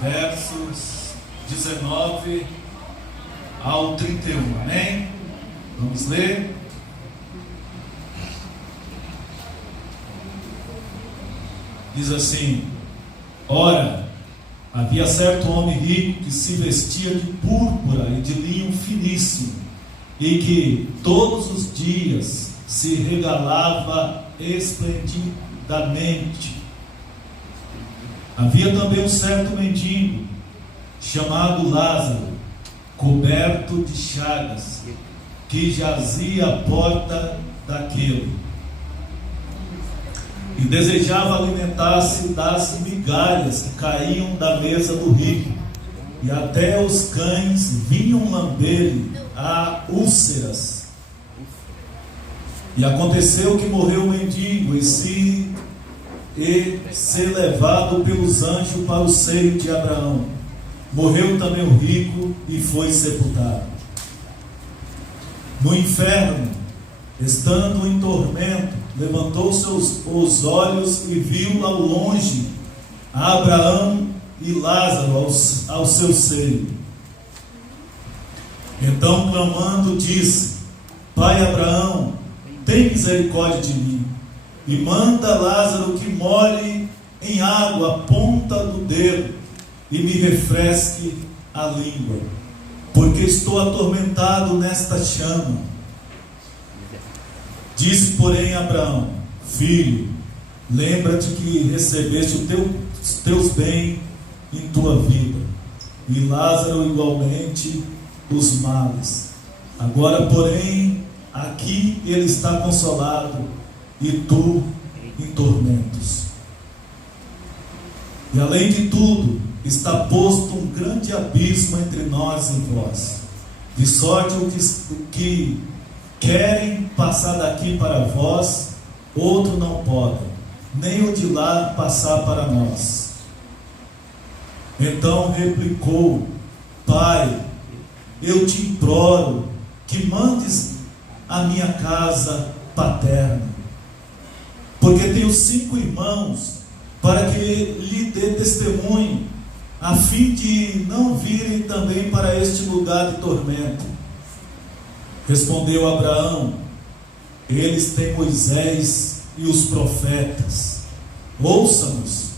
versos 19 ao 31, amém? Vamos ler. Diz assim: Ora, havia certo homem rico que se vestia de púrpura e de linho finíssimo, e que todos os dias se regalava esplendidamente. Havia também um certo mendigo, chamado Lázaro, coberto de chagas, que jazia à porta daquele, e desejava alimentar-se das migalhas que caíam da mesa do rico, e até os cães vinham lamber-lhe a úlceras. E aconteceu que morreu o mendigo e ser levado pelos anjos para o seio de Abraão. Morreu também o rico e foi sepultado. No inferno, estando em tormento, levantou os olhos e viu ao longe a Abraão e Lázaro ao seu seio. Então, clamando, disse: Pai Abraão, tem misericórdia de mim, e manda Lázaro que molhe em água a ponta do dedo e me refresque a língua, porque estou atormentado nesta chama. Disse, porém, Abraão: Filho, lembra-te que recebeste os teus bens em tua vida, e Lázaro igualmente os males. Agora, porém, aqui ele está consolado, e tu em tormentos. E além de tudo, está posto um grande abismo entre nós e vós, de sorte o que querem passar daqui para vós, outro não podem, nem o de lá passar para nós. Então replicou: Pai, eu te imploro que mandes a minha casa paterna, porque tenho 5 irmãos, para que lhe dê testemunho, a fim de não virem também para este lugar de tormento. Respondeu Abraão: Eles têm Moisés e os profetas, ouça-nos.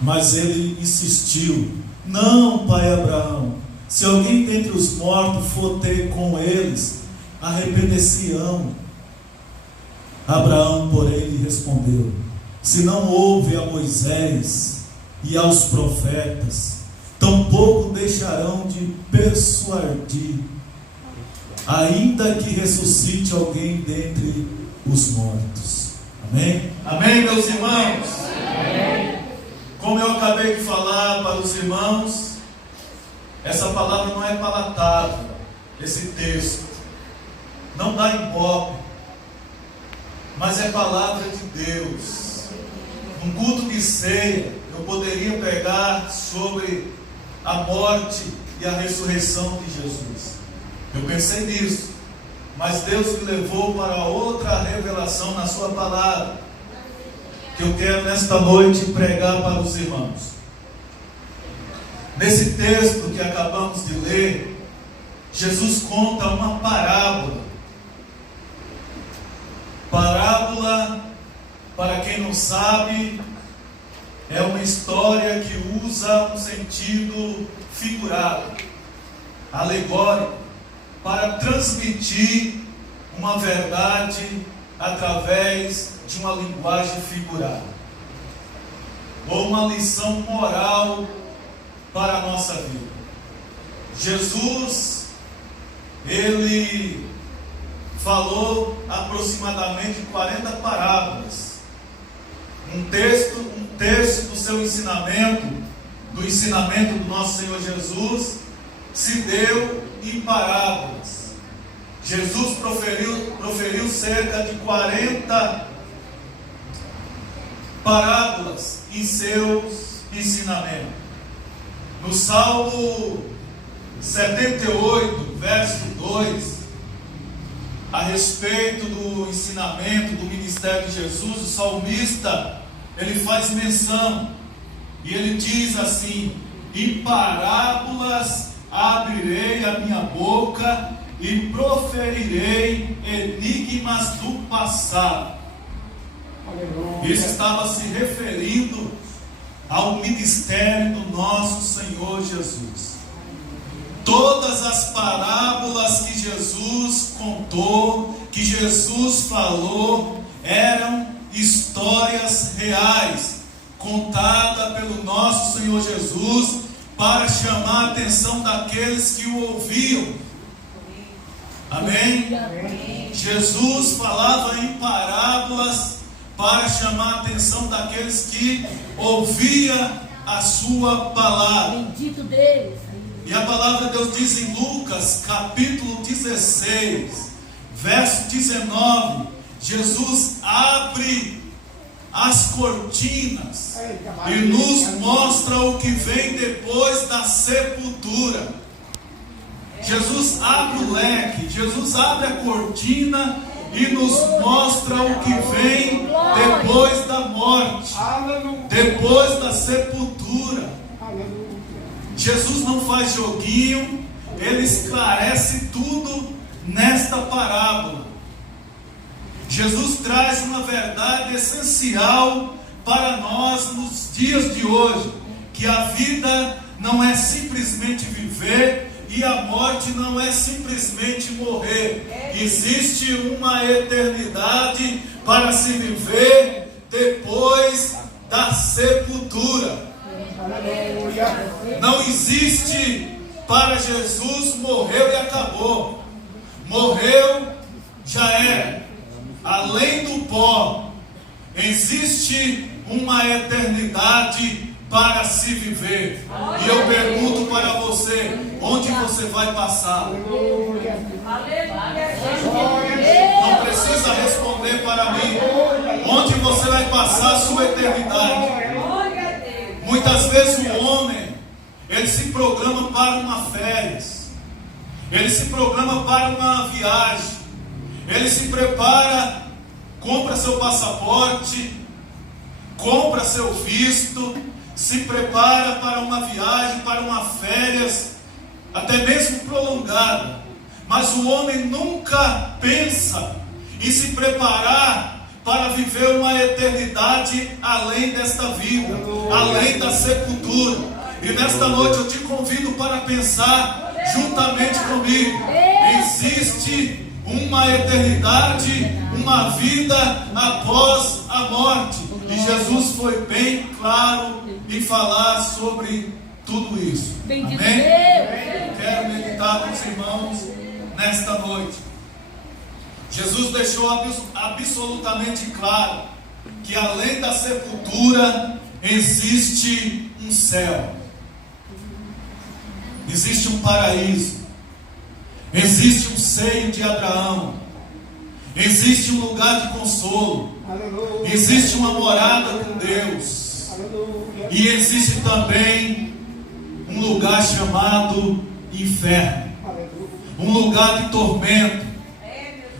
Mas ele insistiu: Não, pai Abraão, se alguém dentre os mortos for ter com eles, arrepender-se-ão. Abraão, porém, lhe respondeu: Se não houve a Moisés e aos profetas, tampouco deixarão de persuadir, ainda que ressuscite alguém dentre os mortos. Amém? Amém, meus irmãos? Amém. Como eu acabei de falar para os irmãos, essa palavra não é palatável, esse texto não dá ibope, mas é palavra de Deus. Num culto de ceia, eu poderia pregar sobre a morte e a ressurreição de Jesus. Eu pensei nisso, mas Deus me levou para outra revelação na sua palavra, que eu quero nesta noite pregar para os irmãos. Nesse texto que acabamos de ler, Jesus conta uma parábola. Parábola, para quem não sabe, é uma história que usa um sentido figurado, alegórico, para transmitir uma verdade através de uma linguagem figurada, ou uma lição moral para a nossa vida. Jesus, ele falou aproximadamente 40 parábolas. Um terço do seu ensinamento, do ensinamento do nosso Senhor Jesus, se deu em parábolas. Jesus proferiu cerca de 40 parábolas em seus ensinamentos. No Salmo 78, verso 2, a respeito do ensinamento do ministério de Jesus, o salmista, ele faz menção E ele diz assim: em parábolas abrirei a minha boca e proferirei enigmas do passado. Isso estava se referindo ao ministério do nosso Senhor Jesus. Todas as parábolas que Jesus contou, que Jesus falou, eram histórias reais, contadas pelo nosso Senhor Jesus, para chamar a atenção daqueles que o ouviam. Amém? Amém. Jesus falava em parábolas para chamar a atenção daqueles que ouviam a sua palavra. Bendito Deus. E a palavra de Deus diz em Lucas, capítulo 16, verso 19, Jesus abre as cortinas e nos mostra o que vem depois da sepultura. Jesus abre o leque, Jesus abre a cortina e nos mostra o que vem depois da morte, depois da sepultura. Jesus não faz joguinho, ele esclarece tudo nesta parábola. Jesus traz uma verdade essencial para nós nos dias de hoje, que a vida não é simplesmente viver e a morte não é simplesmente morrer. Existe uma eternidade para se viver depois da sepultura. Não existe para Jesus morreu e acabou. Morreu, já é. Além do pó, existe uma eternidade para se viver. E eu pergunto para você, onde você vai passar? Não precisa responder para mim. Onde você vai passar a sua eternidade? Muitas vezes o homem, ele se programa para uma férias, ele se programa para uma viagem, ele se prepara, compra seu passaporte, compra seu visto, se prepara para uma viagem, para uma férias, até mesmo prolongada. Mas o homem nunca pensa em se preparar para viver uma eternidade além desta vida, além da sepultura. E nesta noite eu te convido para pensar juntamente comigo. Existe uma eternidade, uma vida após a morte. E Jesus foi bem claro em falar sobre tudo isso. Amém? Quero meditar com os irmãos nesta noite. Jesus deixou absolutamente claro que além da sepultura existe um céu, existe um paraíso, existe um seio de Abraão, existe um lugar de consolo, existe uma morada com Deus, e existe também um lugar chamado inferno, um lugar de tormento,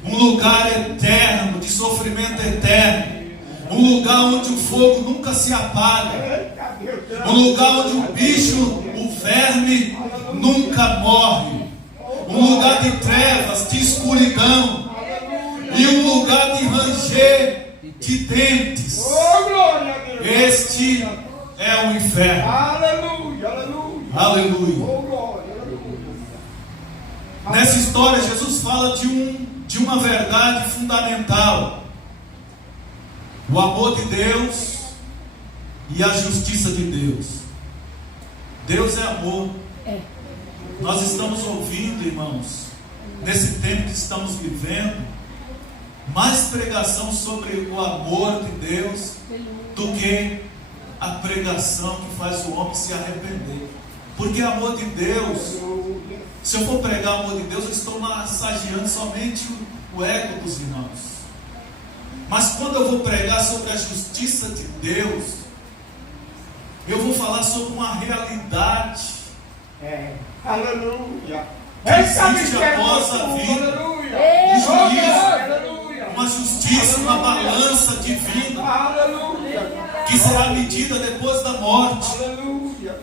um lugar eterno, de sofrimento eterno, um lugar onde o fogo nunca se apaga, um lugar onde o bicho, o verme nunca morre, um lugar de trevas, de escuridão, e um lugar de ranger de dentes. Este é o inferno. Aleluia, aleluia. Aleluia. Nessa história Jesus fala de uma verdade fundamental: o amor de Deus e a justiça de Deus. Deus é amor. Nós estamos ouvindo, irmãos, nesse tempo que estamos vivendo, mais pregação sobre o amor de Deus do que a pregação que faz o homem se arrepender. Porque amor de Deus, se eu for pregar o amor de Deus, eu estou massageando somente o ego dos irmãos. Mas quando eu vou pregar sobre a justiça de Deus, eu vou falar sobre uma realidade Aleluia. que existe após a vida, um juízo, uma justiça, uma balança divina, Aleluia. que será medida depois da morte. morte. Aleluia.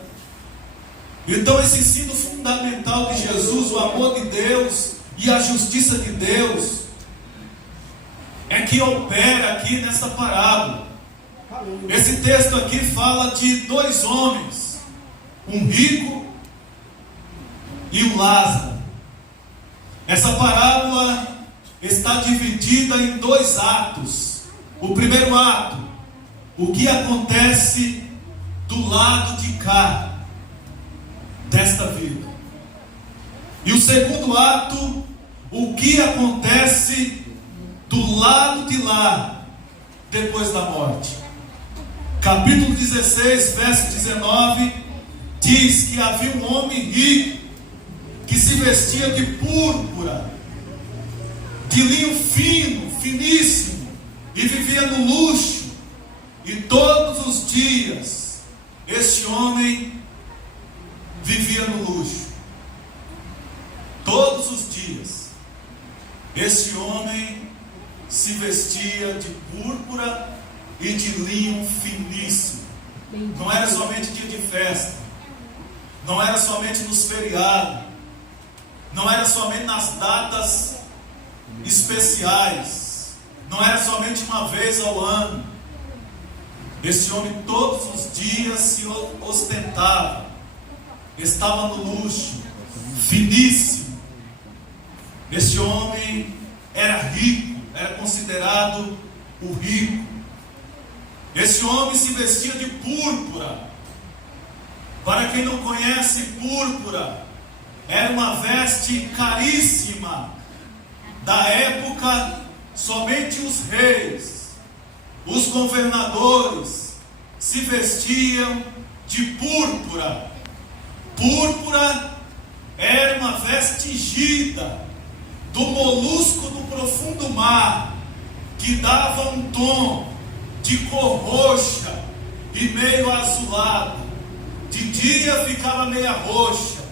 Então esse ensino fundamental de Jesus, o amor de Deus e a justiça de Deus, é que opera aqui nessa parábola. Esse texto aqui fala de dois homens, um rico e um Lázaro. Essa parábola está dividida em dois atos. O primeiro ato, o que acontece do lado de cá desta vida. E o segundo ato, o que acontece do lado de lá, depois da morte. Capítulo 16, verso 19, diz que havia um homem rico, que se vestia de púrpura, de linho fino, finíssimo, e vivia no luxo. E todos os dias, este homem vivia no luxo. Todos os dias, este homem se vestia de púrpura e de linho finíssimo. Não era somente dia de festa, não era somente nos feriados, não era somente nas datas especiais, não era somente uma vez ao ano. Esse homem todos os dias se ostentava, estava no luxo, finíssimo. Esse homem era rico, era considerado o rico. Esse homem se vestia de púrpura. Para quem não conhece, púrpura era uma veste caríssima. Da época, somente os reis, os governadores se vestiam de púrpura. Púrpura era uma veste tingida do molusco do profundo mar, que dava um tom de cor roxa e meio azulado. De dia ficava meia roxa,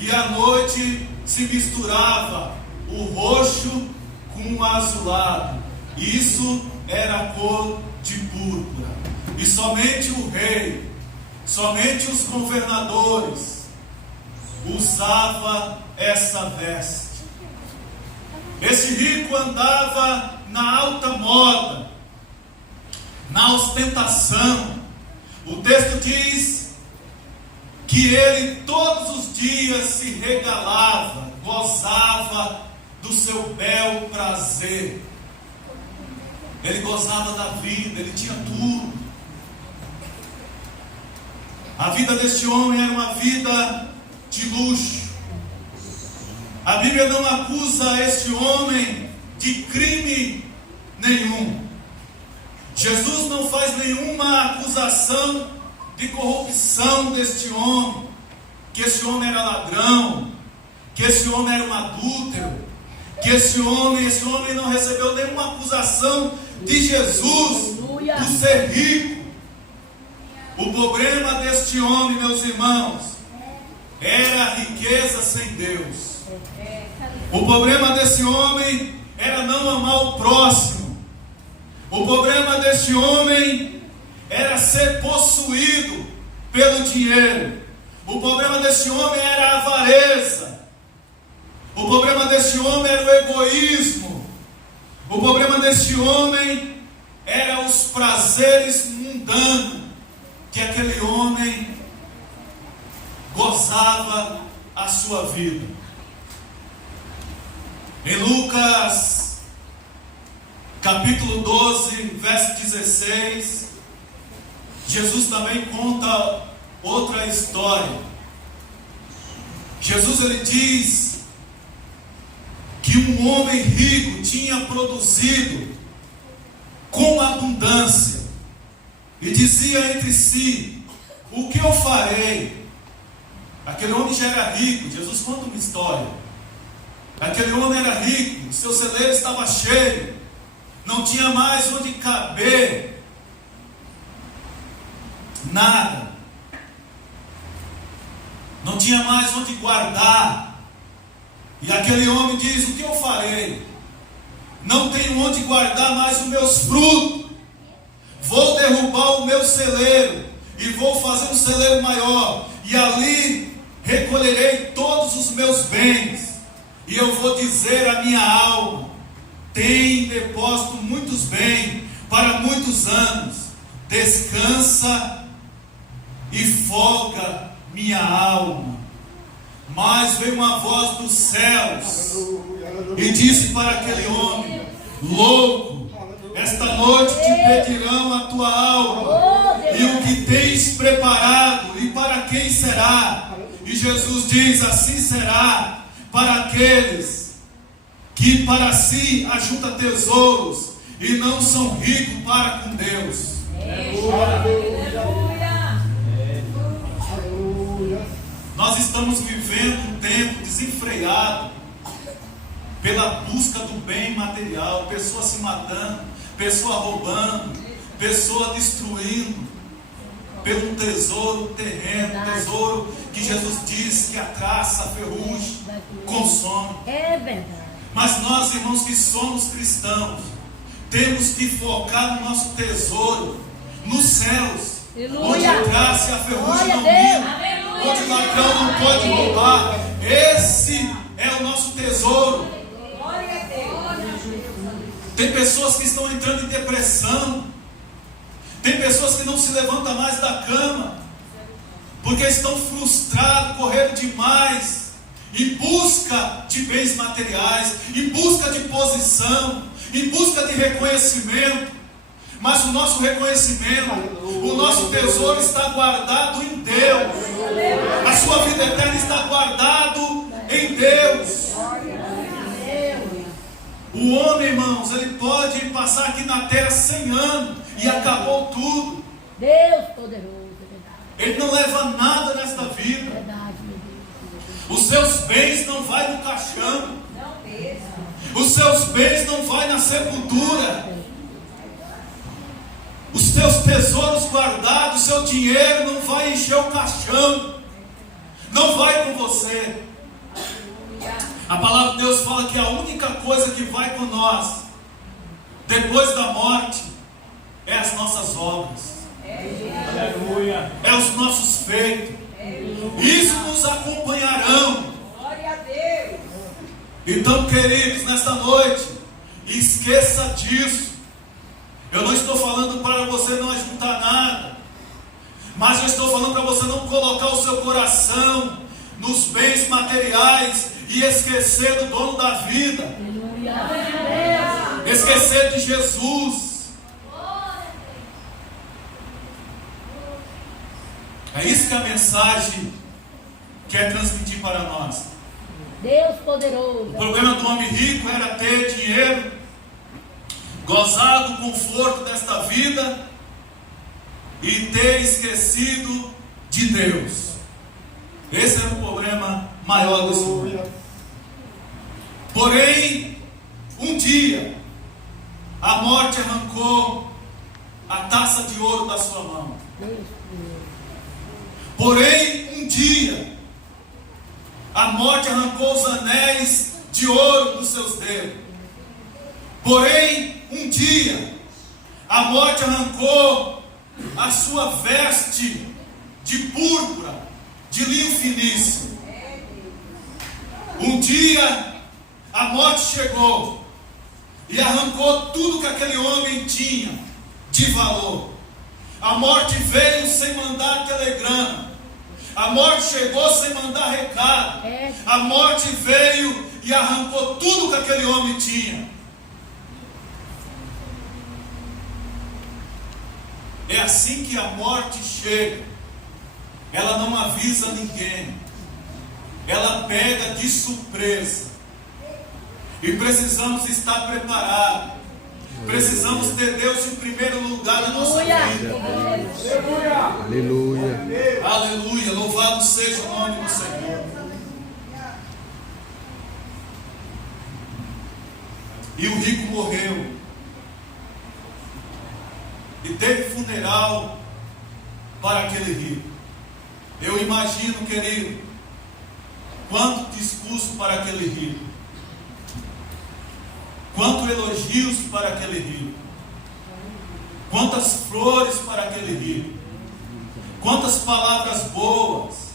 e à noite se misturava o roxo com o azulado. Isso era a cor de púrpura. E somente o rei, somente os governadores usava essa veste. Esse rico andava na alta moda, na ostentação. O texto diz que ele todos os dias se regalava, gozava do seu bel prazer. Ele gozava da vida, ele tinha tudo. A vida deste homem era uma vida de luxo. A Bíblia não acusa este homem de crime nenhum. Jesus não faz nenhuma acusação de corrupção deste homem, que esse homem era ladrão, que esse homem era um adúltero, que esse homem não recebeu nenhuma acusação de Jesus por ser rico. O problema deste homem, meus irmãos, era a riqueza sem Deus. O problema desse homem era não amar o próximo. O problema desse homem era ser possuído pelo dinheiro. O problema desse homem era a avareza. O problema desse homem era o egoísmo. O problema desse homem era os prazeres mundanos que aquele homem gozava a sua vida. Em Lucas capítulo 12, verso 16, Jesus também conta outra história. Jesus ele diz que um homem rico tinha produzido com abundância e dizia entre si: o que eu farei? Aquele homem já era rico. Jesus conta uma história. Aquele homem era rico, seu celeiro estava cheio, não tinha mais onde caber nada, não tinha mais onde guardar. E aquele homem diz: o que eu farei? Não tenho onde guardar mais os meus frutos, vou derrubar o meu celeiro e vou fazer um celeiro maior, e ali recolherei todos os meus bens, e eu vou dizer à minha alma: tem depósito muitos bens para muitos anos, descansa e folga minha alma. Mas veio uma voz dos céus e disse para aquele homem: louco, esta noite te pedirão a tua alma, e o que tens preparado, e para quem será? E Jesus diz: assim será para aqueles que para si ajuntam tesouros e não são ricos para com Deus. Nós estamos vivendo um tempo desenfreado pela busca do bem material, pessoas se matando, pessoas roubando, pessoas destruindo pelo tesouro terreno, tesouro que Jesus diz que a traça, a ferrugem consome. É verdade. Mas nós, irmãos que somos cristãos, temos que focar no nosso tesouro nos céus, onde a traça e a ferrugem não minam, onde o ladrão não pode roubar. Esse é o nosso tesouro. Tem pessoas que estão entrando em depressão, tem pessoas que não se levantam mais da cama, porque estão frustrados, correndo demais, em busca de bens materiais, em busca de posição, em busca de reconhecimento. Mas o nosso reconhecimento, o nosso tesouro está guardado em Deus. A sua vida eterna está guardado em Deus. O homem, irmãos, ele pode passar aqui na terra 100 anos e acabou tudo. Deus poderoso, é verdade. Ele não leva nada nesta vida. Verdade, meu Deus. Os seus bens não vai no caixão. Os seus bens não vai na sepultura. Os teus tesouros guardados, o seu dinheiro não vai encher o caixão. Não vai com você. A palavra de Deus fala que a única coisa que vai com nós depois da morte é as nossas obras. Aleluia. É os nossos feitos. Isso nos acompanharão. Glória a Deus. Então, queridos, nesta noite, esqueça disso. Eu não estou falando para você não ajuntar nada, mas eu estou falando para você não colocar o seu coração nos bens materiais e esquecer do dono da vida, esquecer de Jesus. É isso que a mensagem quer transmitir para nós. Deus poderoso. O problema do homem rico era ter dinheiro, gozar do conforto desta vida e ter esquecido de Deus. Esse era o problema maior desse mundo. Porém, um dia, a morte arrancou a taça de ouro da sua mão. Porém, um dia, a morte arrancou os anéis de ouro dos seus dedos. Porém, um dia, a morte arrancou a sua veste de púrpura, de linho finíssimo. Um dia, a morte chegou e arrancou tudo que aquele homem tinha de valor. A morte veio sem mandar telegrama. A morte chegou sem mandar recado. A morte veio e arrancou tudo que aquele homem tinha. É assim que a morte chega. Ela não avisa ninguém. Ela pega de surpresa. E precisamos estar preparados. Precisamos ter Deus em primeiro lugar na nossa vida. Aleluia. Aleluia. Louvado seja o nome do Senhor. E o rico morreu. E teve funeral para aquele rico. Eu imagino, querido, quanto discurso para aquele rico, quanto elogios para aquele rico, quantas flores para aquele rico. Quantas palavras boas,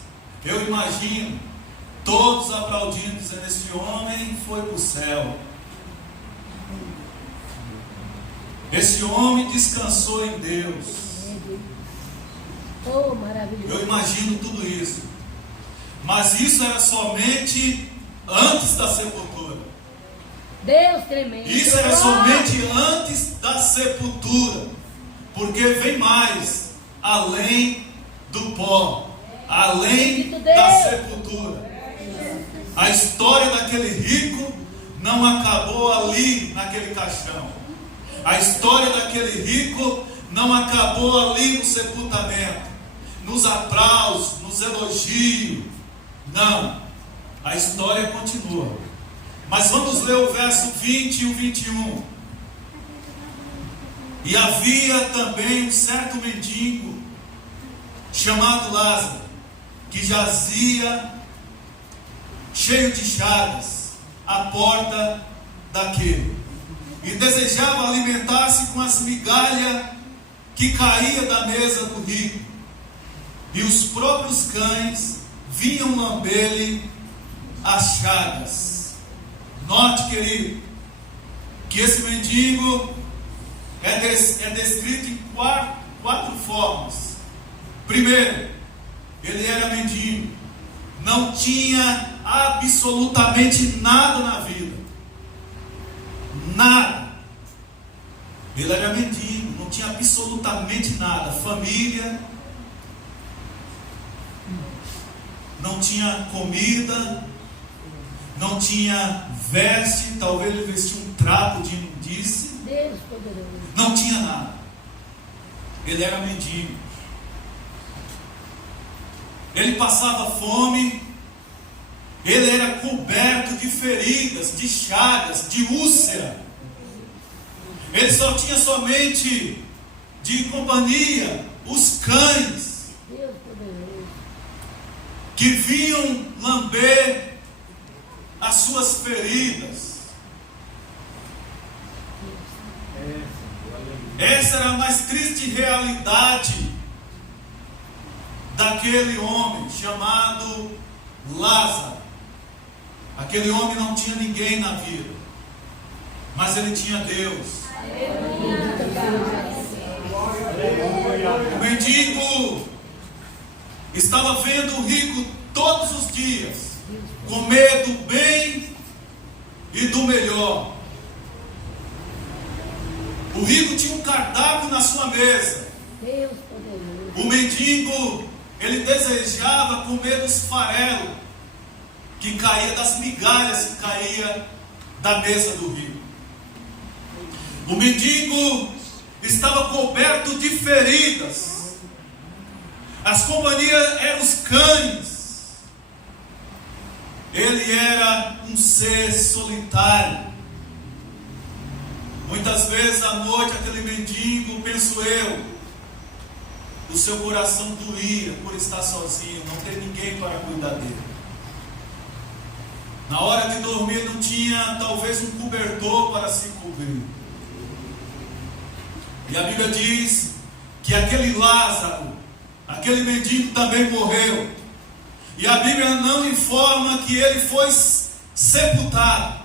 eu imagino, todos aplaudindo, dizendo: esse homem foi para o céu. Esse homem descansou em Deus. Oh, maravilhoso. Eu imagino tudo isso. Mas isso era somente antes da sepultura. Deus tremendo. Isso era somente antes da sepultura. Porque vem mais, além do pó, além da sepultura. A história daquele rico não acabou ali naquele caixão. A história daquele rico não acabou ali no sepultamento, nos aplausos, nos elogios. Não, a história continua. Mas vamos ler o verso 20 e o 21. E havia também um certo mendigo, chamado Lázaro, que jazia cheio de chagas à porta daquele, e desejava alimentar-se com as migalhas que caía da mesa do rico, e os próprios cães vinham lamber-lhe as chagas. Note, querido, que esse mendigo é descrito em quatro formas. Primeiro, ele era mendigo, não tinha absolutamente nada na vida, nada. Ele era mendigo, não tinha absolutamente nada. Família, não tinha comida, não tinha veste, talvez ele vestia um trapo de imundície. Deus poderoso. Não tinha nada. Ele era mendigo. Ele passava fome. Ele era coberto de feridas, de chagas, de úlcera. Ele só tinha somente de companhia os cães, Deus poderoso. que vinham lamber as suas feridas. Essa era a mais triste realidade daquele homem chamado Lázaro. Aquele homem não tinha ninguém na vida, mas ele tinha Deus. O mendigo estava vendo o rico todos os dias comer do bem e do melhor. O rico tinha um cardápio na sua mesa. Deus poderoso. O mendigo, ele desejava comer dos farelos que caía, das migalhas que caía da mesa do rico. O mendigo estava coberto de feridas. As companhias eram os cães. Ele era um ser solitário. Muitas vezes à noite aquele mendigo, penso eu, o seu coração doía por estar sozinho, não ter ninguém para cuidar dele. Na hora de dormir não tinha talvez um cobertor para se cobrir. E a Bíblia diz que aquele Lázaro, aquele mendigo também morreu. E a Bíblia não informa que ele foi sepultado.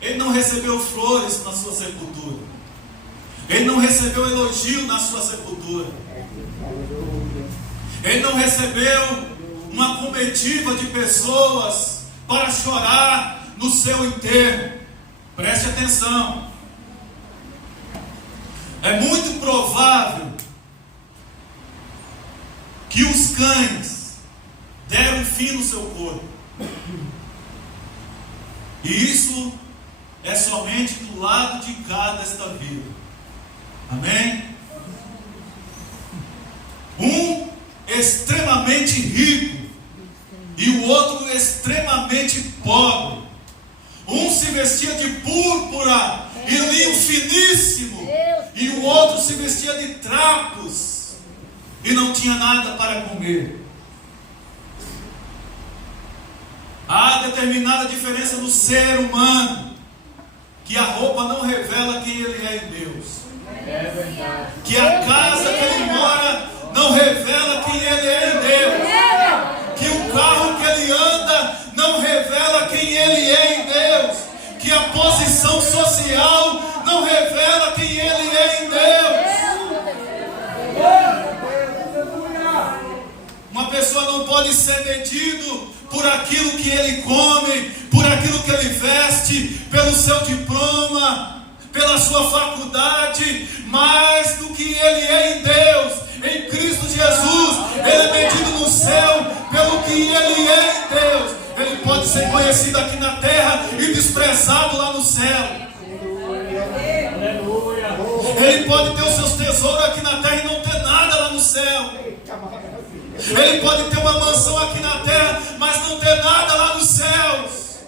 Ele não recebeu flores na sua sepultura. Ele não recebeu elogio na sua sepultura. Ele não recebeu uma comitiva de pessoas para chorar no seu enterro. Preste atenção. É muito provável que os cães deram fim no seu corpo. E isso é somente do lado de cá desta vida. Amém? Um extremamente rico e o outro extremamente pobre. Um se vestia de púrpura e linho finíssimo, e o outro se vestia de trapos e não tinha nada para comer. Há determinada diferença no ser humano, que a roupa não revela quem ele é em Deus. É verdade. Que a casa que ele mora não revela quem ele é em Deus. Que o carro que ele anda não revela quem ele é em Deus. Que a posição social não revela quem ele é em Deus. Uma pessoa não pode ser medido por aquilo que ele come, por aquilo que ele veste, pelo seu diploma, pela sua faculdade, mais do que ele é em Deus, em Cristo Jesus. Ele é medido no céu pelo que ele é em Deus. Ele pode ser conhecido aqui na terra e desprezado lá no céu. Ele pode ter os seus tesouros aqui na terra e não ter nada lá no céu. Ele pode ter uma mansão aqui na terra, mas não ter nada lá nos céus.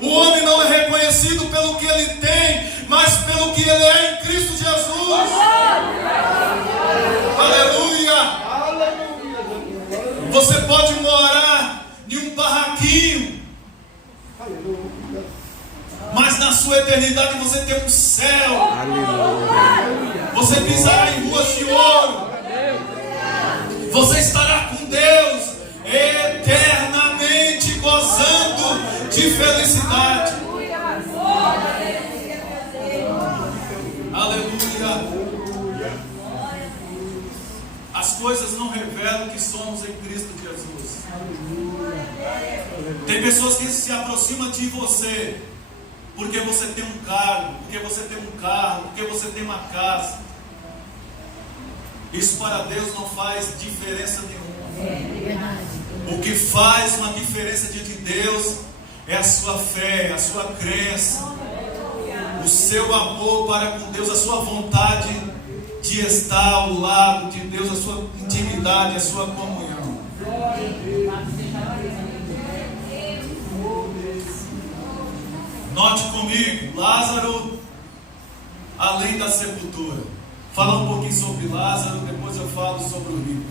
O homem não é reconhecido pelo que ele tem, mas pelo que ele é em Cristo Jesus. Aleluia! Você pode morar em um barraquinho, mas na sua eternidade você tem um céu. Você pisará em ruas de ouro. Você estará com Deus eternamente gozando de felicidade. Aleluia. As coisas não revelam que somos em Cristo Jesus. Tem pessoas que se aproximam de você porque você tem um cargo, porque você tem um carro, porque você tem uma casa. Isso para Deus não faz diferença nenhuma. O que faz uma diferença diante de Deus é a sua fé, a sua crença, o seu amor para com Deus, a sua vontade de estar ao lado de Deus, a sua intimidade, a sua comunhão. Note comigo, Lázaro, além da sepultura. Fala um pouquinho sobre Lázaro, depois eu falo sobre o rico.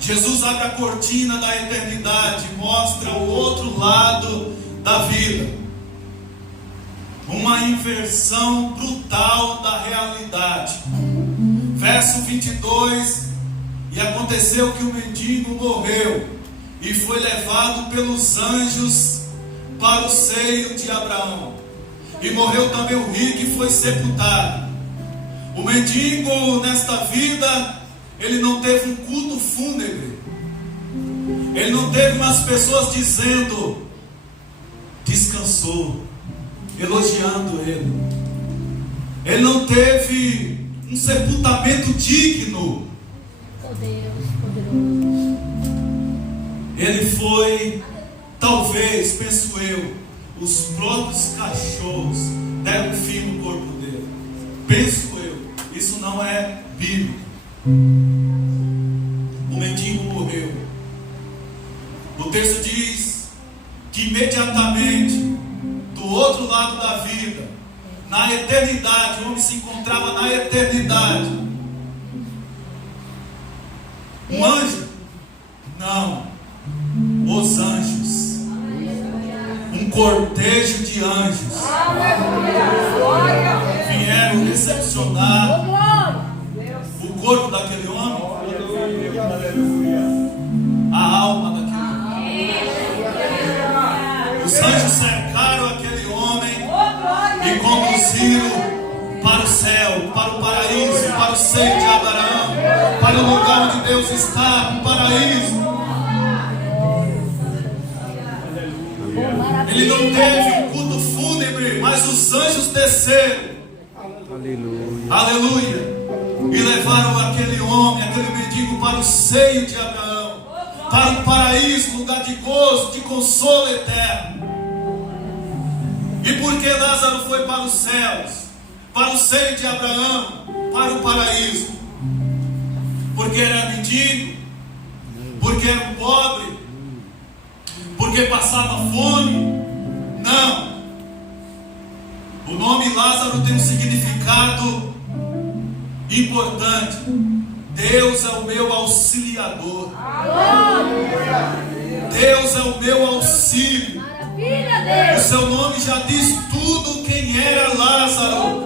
Jesus abre a cortina da eternidade, mostra o outro lado da vida. Uma inversão brutal da realidade. Verso 22. E aconteceu que o mendigo morreu e foi levado pelos anjos para o seio de Abraão. E morreu também o rico e foi sepultado. O mendigo nesta vida, ele não teve um culto fúnebre. Ele não teve umas pessoas dizendo, descansou, elogiando ele. Ele não teve um sepultamento digno. Oh Deus, poderoso. Ele foi, talvez, penso eu, os próprios cachorros deram fim no corpo dele. Penso eu. Isso não é bíblico. O mendigo morreu. O texto diz que imediatamente, do outro lado da vida, na eternidade, o homem se encontrava na eternidade. Um anjo? Não. Os anjos. Um cortejo de anjos vieram recepcionar o corpo daquele homem, a alma daquele homem. Os anjos cercaram aquele homem e conduziram para o céu, para o paraíso, para o seio de Abraão, para o lugar onde Deus está, no paraíso. Ele não teve um culto fúnebre, mas os anjos desceram. Aleluia. Aleluia. E levaram aquele homem, aquele mendigo para o seio de Abraão, para o paraíso, lugar de gozo, de consolo eterno. E por que Lázaro foi para os céus, para o seio de Abraão, para o paraíso? Porque era mendigo, porque era um pobre, porque passava fome? Não. O nome Lázaro tem um significado importante. Deus é o meu auxiliador. Deus é o meu auxílio. O seu nome já diz tudo quem era Lázaro.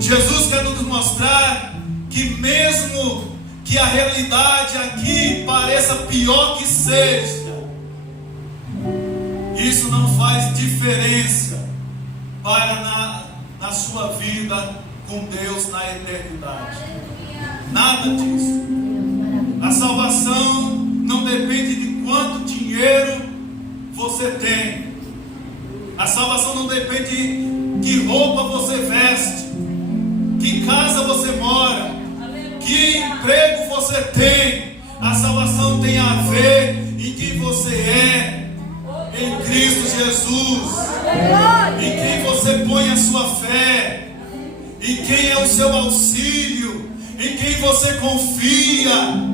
Jesus quer nos mostrar que mesmo que a realidade aqui pareça pior que seja, isso não faz diferença para na sua vida com Deus na eternidade. Nada disso. A salvação não depende de quanto dinheiro você tem. A salvação não depende de que roupa você veste, que casa você mora, que emprego você tem. A salvação tem a ver em quem você é em Cristo Jesus, em quem você põe a sua fé, em quem é o seu auxílio, em quem você confia.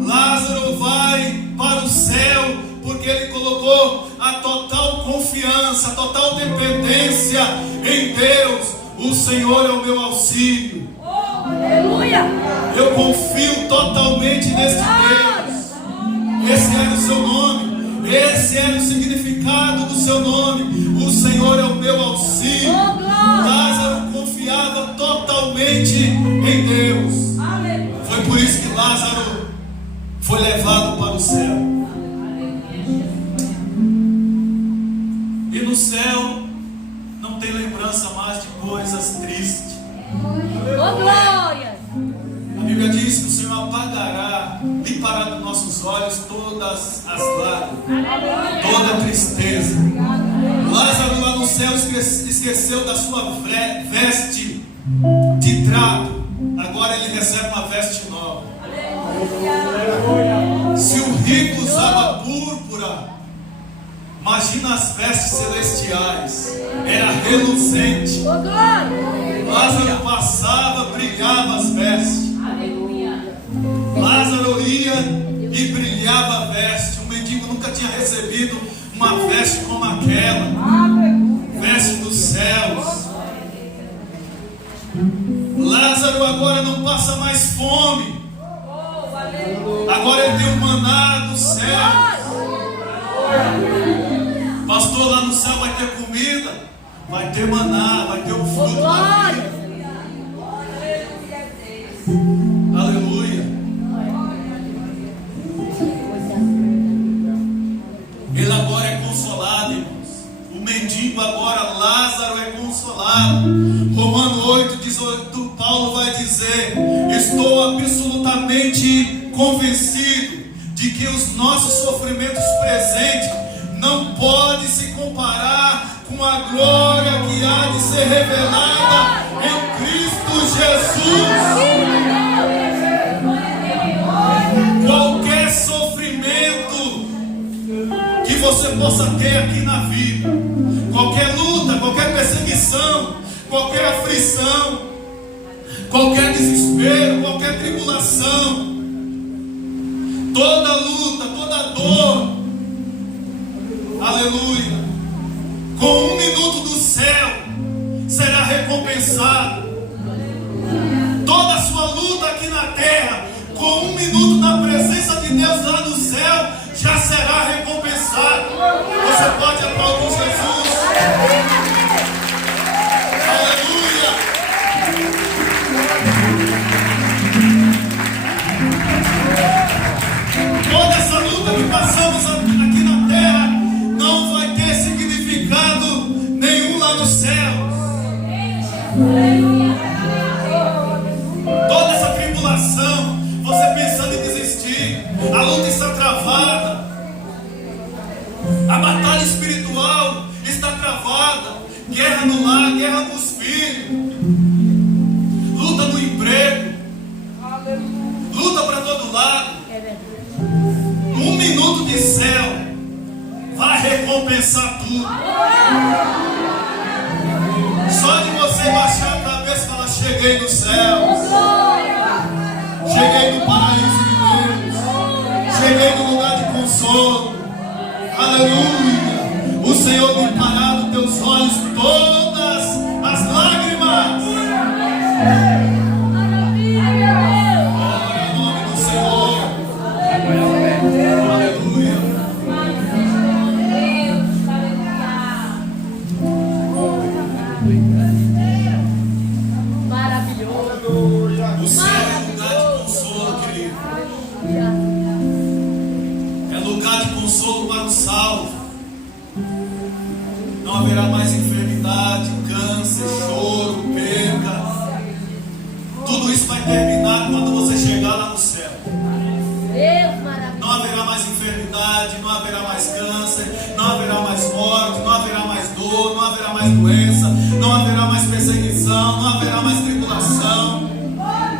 Lázaro vai para o céu porque ele colocou a total confiança, a total dependência em Deus. O Senhor é o meu auxílio. Aleluia! Eu confio totalmente neste Deus. Esse era o seu nome, esse era o significado do seu nome. O Senhor é o meu auxílio. Lázaro confiava totalmente em Deus. Foi por isso que Lázaro foi levado para o céu. E no céu não tem lembrança mais de coisas tristes. Glória! A Bíblia diz que o Senhor apagará, limpará dos nossos olhos todas as lágrimas, toda a tristeza. Lázaro lá no céu esqueceu da sua veste de trapo. Agora ele recebe uma veste nova. Se o rico usava púrpura, imagina as vestes celestiais. Era reluzente. Lázaro passava, brilhava as vestes. Lázaro ia e brilhava a veste. O mendigo nunca tinha recebido uma veste como aquela. Veste dos céus. Lázaro agora não passa mais fome. Agora ele tem o maná do céu. Pastor, lá no céu vai ter comida, vai ter maná, vai ter o fruto da vida. Aleluia. Ele agora é consolado, irmãos. O mendigo agora, Lázaro, é consolado. Romano 8, Paulo vai dizer: estou absolutamente convencido de que os nossos sofrimentos presentes não podem se comparar com a glória que há de ser revelada em Cristo Jesus. Qualquer sofrimento que você possa ter aqui na vida, qualquer luta, qualquer perseguição, qualquer aflição, qualquer desespero, qualquer tribulação, toda luta, toda dor, aleluia, com 1 minuto do céu será recompensado. Toda a sua luta aqui na terra, com 1 minuto na presença de Deus lá no céu, já será recompensado. Você pode aplaudir Jesus. Aleluia. Toda essa luta que passamos aqui na terra não vai ter significado nenhum lá no céu. Toda essa tribulação, você pensando em desistir, a luta está travada, a batalha espiritual está travada, guerra no lar, guerra com os filhos, luta no emprego, luta para todo lado. 1 minuto de céu vai recompensar tudo. Só de você baixar a cabeça e falar: cheguei no céu, cheguei no paraíso de Deus, cheguei no lugar de consolo. Aleluia. O Senhor limpará dos teus olhos todas as lágrimas. Glória ao nome do Senhor. Aleluia. Maravilhoso. O céu é um lugar de consolo, querido. consolo para o salvo. Não haverá mais enfermidade, câncer, choro, perca. Tudo isso vai terminar quando você chegar lá no céu. Não haverá mais enfermidade, não haverá mais câncer, não haverá mais morte, não haverá mais dor, não haverá mais doença, não haverá mais perseguição, não haverá mais tribulação.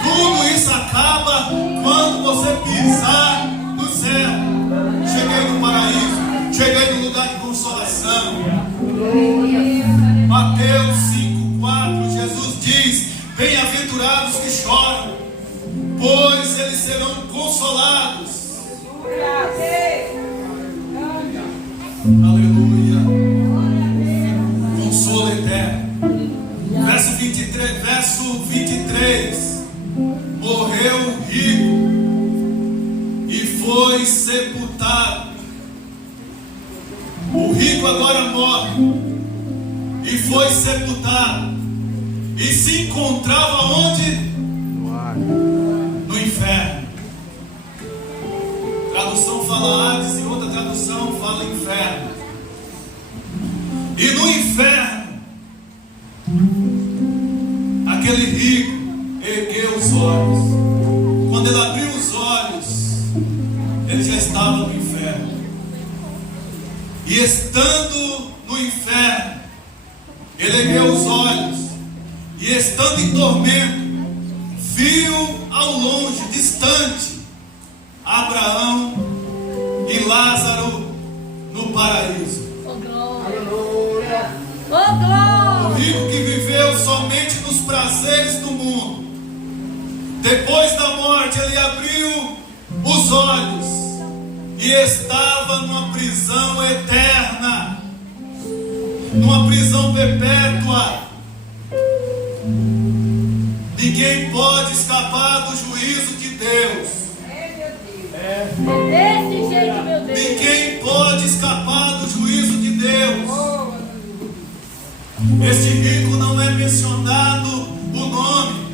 Tudo isso acaba quando você pisar no céu. Cheguei no paraíso, cheguei no lugar de consolação. Mateus 5,4, Jesus diz: bem-aventurados que choram, pois eles serão consolados. Aleluia. Consolo eterno. Verso 23. Morreu o rico e foi sepultado. O rico agora morre e foi sepultado. E se encontrava onde? No inferno. Tradução fala Hades e outra tradução fala inferno. E no inferno, aquele rico ergueu os olhos. Quando ele abriu os olhos, ele já estava no inferno. E estando no inferno, ele ergueu os olhos. E estando em tormento, viu ao longe, distante, Abraão e Lázaro no paraíso. Oh, glória! Oh, glória! O rico que viveu somente nos prazeres do mundo, depois da morte ele abriu os olhos e estava numa prisão eterna, numa prisão perpétua. Ninguém pode escapar do juízo de Deus. Desse jeito, meu Deus. Ninguém pode escapar do juízo de Deus. Este rico não é mencionado o nome,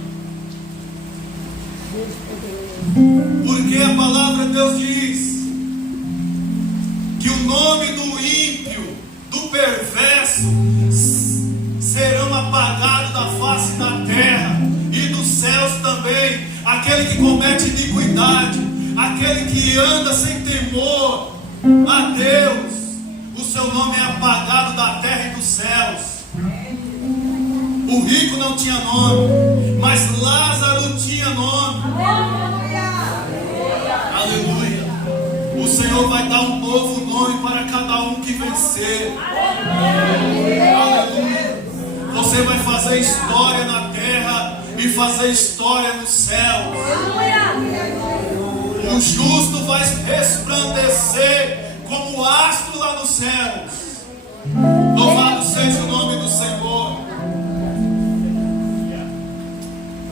porque a palavra de Deus diz que o nome do ímpio, do perverso, serão apagados da face da terra e dos céus também. Aquele que comete iniquidade, aquele que anda sem temor a Deus, o seu nome é apagado da terra e dos céus. O rico não tinha nome, mas Lázaro tinha nome. Aleluia. O Senhor vai dar um novo nome para cada um que vencer. Aleluia. Você vai fazer história na terra e fazer história no céu. O justo vai resplandecer como astro lá nos céus. Louvado seja o nome do Senhor.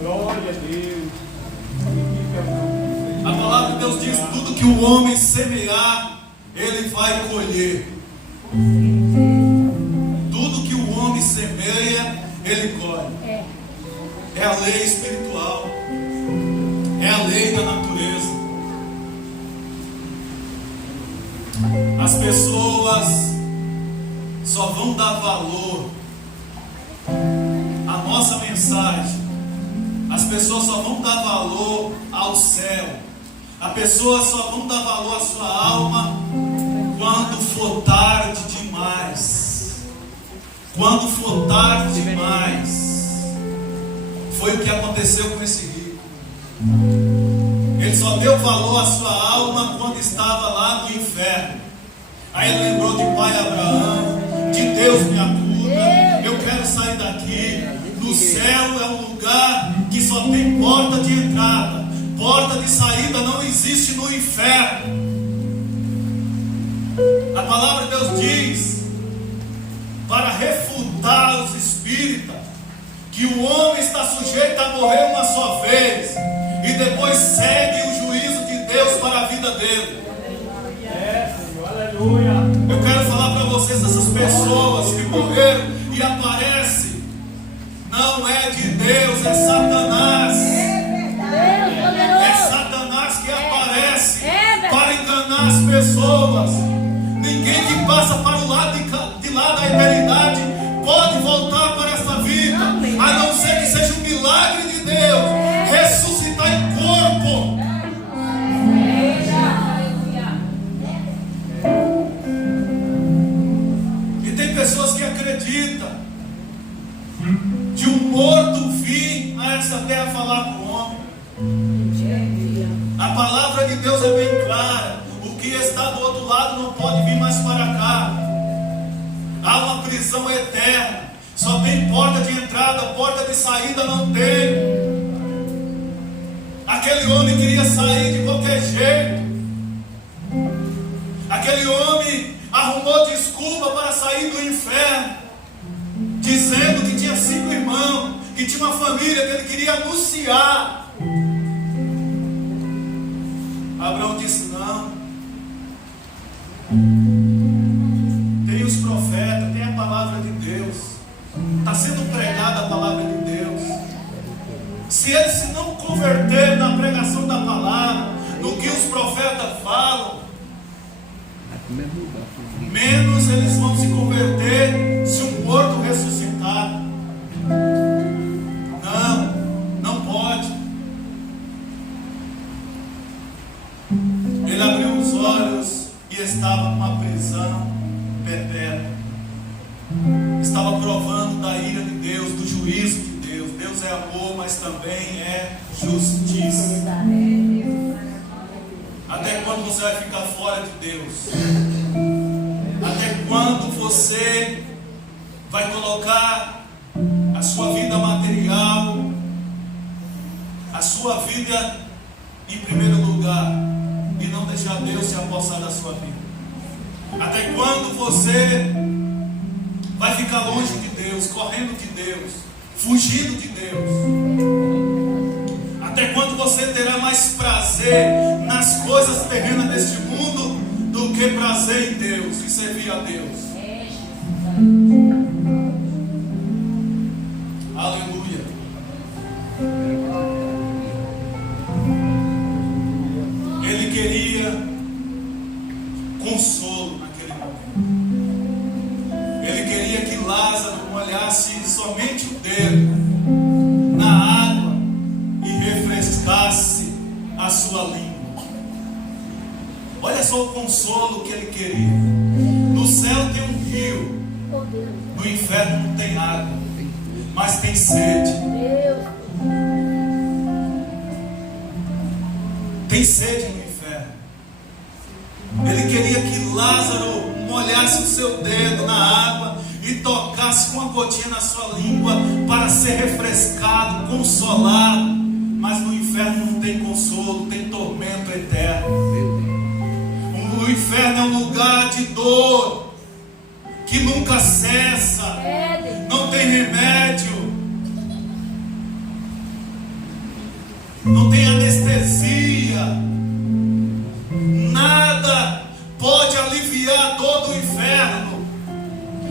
Glória a Deus. A palavra de Deus diz: tudo que o homem semear, ele vai colher. Tudo que o homem semeia, ele colhe. É a lei espiritual, é a lei da natureza. As pessoas só vão dar valor à nossa mensagem. As pessoas só vão dar valor ao céu. As pessoas só vão dar valor à sua alma quando for tarde demais. Quando for tarde demais. Foi o que aconteceu com esse rico. Ele só deu valor à sua alma quando estava lá no inferno. Aí ele lembrou de pai Abraão, de Deus me acuda, eu quero sair daqui. No céu é um lugar que só tem porta de entrada, porta de saída não existe no inferno. A palavra de Deus diz, para refutar os espíritas, que o homem está sujeito a morrer uma só vez e depois segue o juízo de Deus para a vida dele. Senhor, aleluia. Eu quero falar para vocês, essas pessoas que morreram e aparecem, não é de Deus, é Satanás. É Satanás que aparece para enganar enganar as pessoas. Ninguém que passa para o lado de lá da eternidade pode voltar para esta vida, a não ser que seja um milagre de Deus ressuscitar em corpo. E tem pessoas que acreditam de um morto vir a essa terra falar com o homem. A palavra de Deus é bem clara. O que está do outro lado não pode vir mais para cá. Há uma prisão eterna. Só tem porta de entrada, porta de saída não tem. Aquele homem queria sair de qualquer jeito. Aquele homem arrumou desculpa para sair do inferno, dizendo que tinha 5 irmãos, que tinha uma família que ele queria anunciar. Abraão disse: não. Tem os profetas, tem a palavra de Deus. Está sendo pregada a palavra de Deus. Se ele se não converter na pregação da palavra, no que os profetas falam, menos eles vão se converter se um morto ressuscitar. Não pode. Ele abriu os olhos e estava numa prisão perpétua. Estava provando da ira de Deus, do juízo de Deus. Deus é amor, mas também é justiça. Até quando você vai ficar fora de Deus? Até quando você vai colocar a sua vida material, a sua vida em primeiro lugar e não deixar Deus se apossar da sua vida? Até quando você vai ficar longe de Deus, correndo de Deus, fugindo de Deus? Até quando você terá mais prazer nas coisas terrenas deste mundo do que prazer em Deus e servir a Deus? Aleluia. Ele queria consolo naquele momento. Ele queria que Lázaro molhasse somente o dedo na água e refrescasse a sua língua. Olha só o consolo que ele queria. No céu tem um rio, no inferno não tem água, mas tem sede. Tem sede no inferno. Ele queria que Lázaro molhasse o seu dedo na água e tocasse com uma gotinha na sua língua para ser refrescado, consolado. Mas no inferno não tem consolo, tem tormento eterno. O inferno é um lugar de dor que nunca cessa, não tem remédio, não tem anestesia, nada pode aliviar a dor do inferno.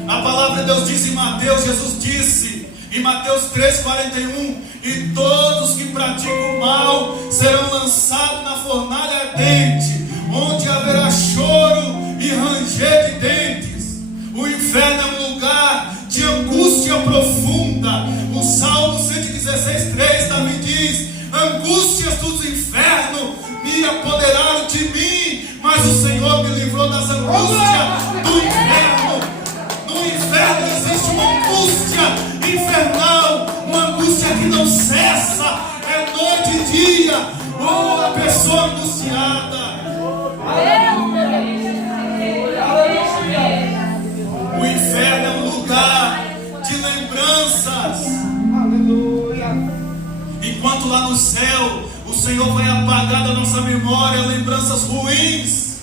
A palavra de Deus diz em Mateus, Jesus disse em Mateus 3,41: e todos que praticam o mal serão lançados na fornalha ardente, onde haverá choro e ranger de dentes. O inferno é um lugar de angústia profunda. O Salmo 116,3 Davi diz: angústias dos infernos me apoderaram de mim, mas o Senhor me livrou das angústias do inferno. No inferno existe uma angústia infernal, uma angústia que não cessa, é noite e dia. Oh, a pessoa angustiada. O inferno é um lugar de lembranças. Enquanto lá no céu o Senhor vai apagar da nossa memória lembranças ruins.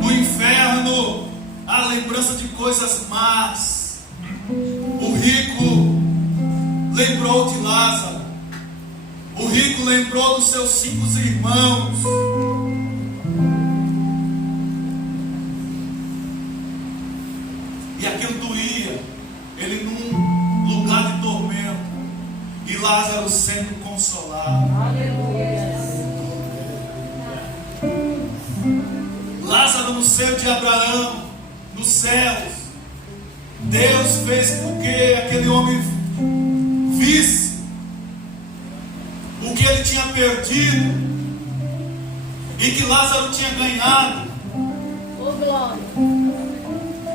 No inferno há lembrança de coisas más. O rico lembrou de Lázaro. O rico lembrou dos seus 5 irmãos. E aquilo doía. Ele num lugar de tormento. E Lázaro sendo consolado. no seio de Abraão, nos céus. Deus fez com que aquele homem visse o que ele tinha perdido e que Lázaro tinha ganhado. Oh, glória.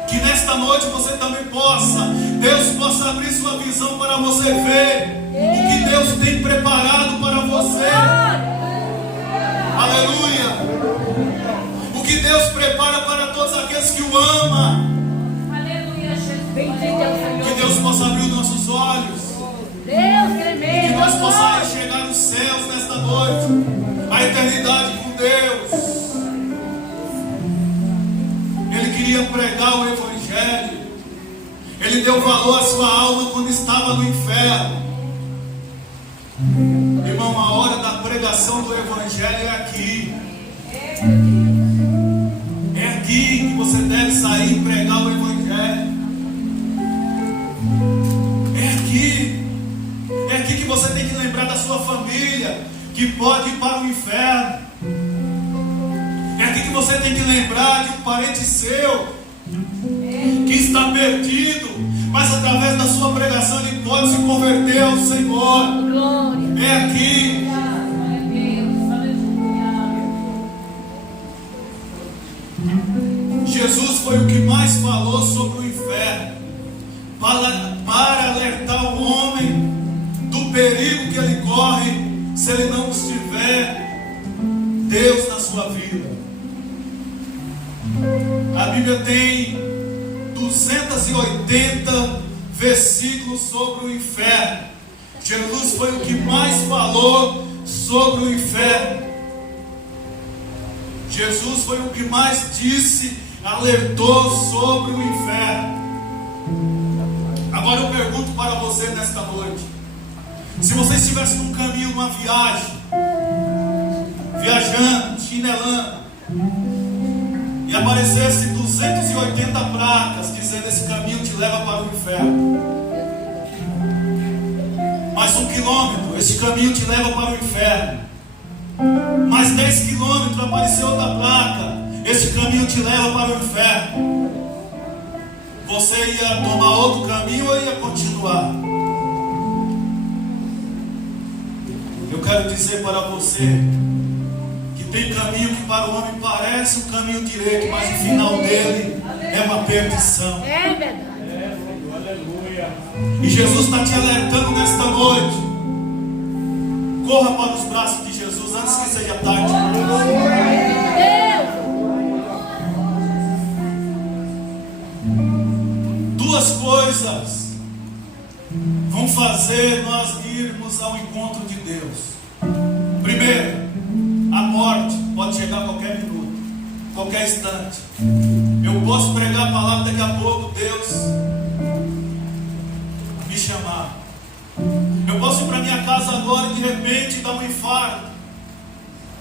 Que nesta noite você também possa, Deus possa abrir sua visão para você ver o que Deus tem preparado para você. Aleluia. O que Deus prepara para todos aqueles que o amam. Aleluia, Jesus. Bendito é o Senhor. Que Deus possa abrir os nossos olhos. Deus tremendo. Que nós possamos enxergar os céus nesta noite, a eternidade com Deus. Ele queria pregar o Evangelho. Ele deu valor à sua alma quando estava no inferno. Irmão, a hora da pregação do Evangelho é aqui. É aqui que você deve sair e pregar o Evangelho. É aqui que você tem que lembrar da sua família, que pode ir para o inferno. É aqui que você tem que lembrar de um parente seu que está perdido, mas através da sua pregação ele pode se converter ao Senhor. Glória. É aqui. Jesus foi o que mais falou sobre o inferno, para alertar o homem do perigo que ele corre se ele não tiver Deus na sua vida. A Bíblia tem 280 versículos sobre o inferno. Jesus foi o que mais falou sobre o inferno. Jesus foi o que mais disse, alertou sobre o inferno. Agora eu pergunto para você nesta noite: se você estivesse num caminho, numa viagem, viajando, chinelando, e aparecesse 280 placas dizendo esse caminho te leva para o inferno, mais 1 quilômetro, esse caminho te leva para o inferno, mais 10 quilômetros, apareceu outra placa, esse caminho te leva para o inferno, você ia tomar outro caminho ou ia continuar? Eu quero dizer para você que tem caminho que para o homem parece um caminho direito, mas o final dele é uma perdição. É verdade. Aleluia. E Jesus está te alertando nesta noite. Corra para os braços de Jesus antes que seja tarde. Duas coisas vão fazer nós irmos ao encontro de Deus. Primeiro, a morte pode chegar a qualquer minuto, qualquer instante. Eu posso pregar a palavra, daqui a pouco Deus me chamar. Eu posso ir para minha casa agora e de repente dar um infarto.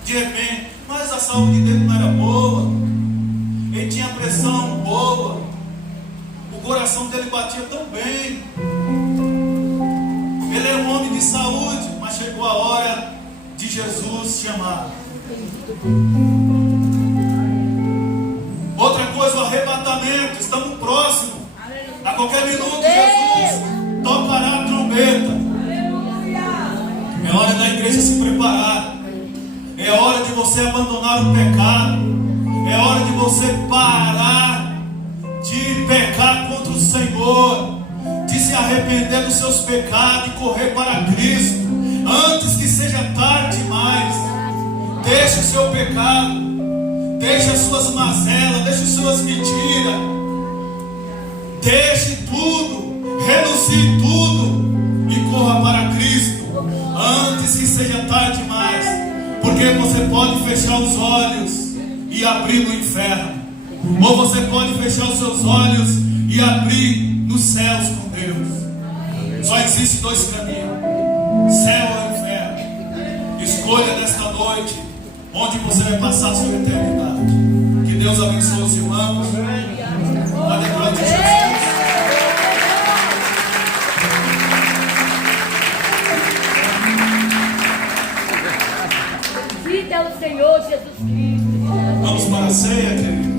De repente, mas a saúde dele não era boa. Ele tinha pressão boa. O coração dele batia tão bem. Ele era um homem de saúde, mas chegou a hora de Jesus chamar. Outra coisa, o arrebatamento. Estamos próximos. A qualquer minuto Jesus tocará a trombeta. É hora da igreja se preparar. É hora de você abandonar o pecado. É hora de você parar de pecar contra o Senhor, de se arrepender dos seus pecados e correr para Cristo antes que seja tarde demais. Deixe o seu pecado, deixe as suas mazelas, deixe as suas mentiras, deixe tudo, renuncie tudo e corra para Cristo antes que seja tarde demais, porque você pode fechar os olhos e abrir no inferno, ou você pode fechar os seus olhos e abrir nos céus com Deus. Só existem dois caminhos: céu ou inferno. Escolha nesta noite onde você vai passar a sua eternidade. Que Deus abençoe os irmãos. Glória a Jesus. Bendito é o Senhor Jesus Cristo. Vamos para a ceia, querido.